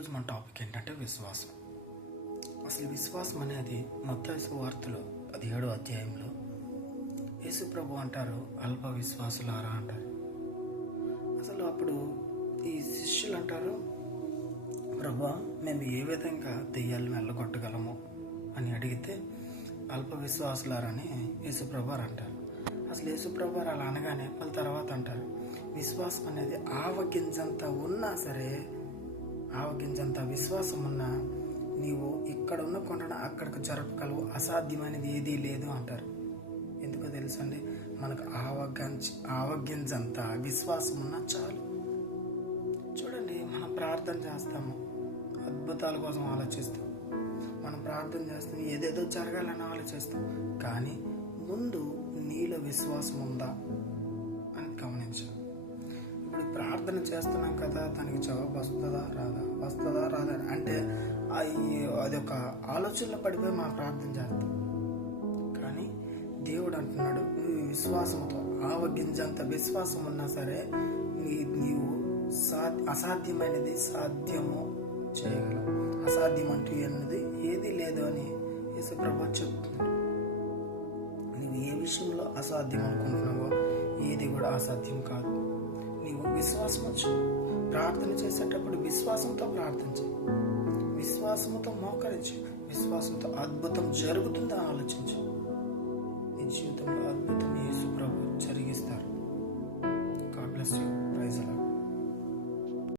ఈరోజు మన టాపిక్ ఏంటంటే విశ్వాసం. అసలు విశ్వాసం అనేది మత్తయి సువార్తలో 17వ అధ్యాయంలో యేసు ప్రభు అంటారు, అల్ప విశ్వాసులారా అంటారు. అసలు అప్పుడు ఈ శిష్యులు అంటారు, ప్రభువా మేము ఏ విధంగా దెయ్యాలను వెళ్ళగొట్టగలము అని అడిగితే అల్ప విశ్వాసులారని యేసు ప్రభు అంటారు. అసలు యేసు ప్రభు అలా అనగానే వాళ్ళ తర్వాత అంటారు, విశ్వాసం అనేది ఆవగింజంత ఉన్నా సరే, ఆవగింజంత విశ్వాసం ఉన్నా నీవు ఇక్కడ ఉన్న కొండను అక్కడికి జరపగలవు, అసాధ్యమైనది ఏదీ లేదు అంటారు. ఎందుకో తెలుసండి, మనకు ఆవగింజంత విశ్వాసం ఉన్నా చాలు. చూడండి, మనం ప్రార్థన చేస్తాము, అద్భుతాల కోసం ఆలోచిస్తాం, మనం ప్రార్థన చేస్తాం, ఏదేదో జరగాలని ఆలోచిస్తాం, కానీ ముందు నీలో విశ్వాసం ఉందా అని గమనించాలి. ఇప్పుడు ప్రార్థన చేస్తున్నాం కదా, దానికి జవాబు వస్తుందా రాదా అంటే అది ఒక ఆలోచనలో పడిపోయి మనం ప్రార్థన చేస్తాం. కానీ దేవుడు అంటున్నాడు, నువ్వు విశ్వాసంతో ఆవగింజంత విశ్వాసం ఉన్నా సరే నీవు అసాధ్యమైనది సాధ్యము చేయగలవు. అసాధ్యం అంటూ అన్నది ఏది లేదు అని యేసు ప్రభువు చెప్తున్నాడు. నువ్వు ఏ విషయంలో అసాధ్యం అనుకుంటున్నావో ఏది కూడా అసాధ్యం కాదు. నీవు విశ్వాసం వచ్చు. ప్రార్థన చేసేటప్పుడు విశ్వాసంతో ప్రార్థించు, విశ్వాసంతో మోకరించు, విశ్వాసంతో అద్భుతం జరుగుతుందని ఆలోచించు. నీ జీవితంలో అద్భుతం యేసు ప్రభు జరిగిస్తారు. God bless you.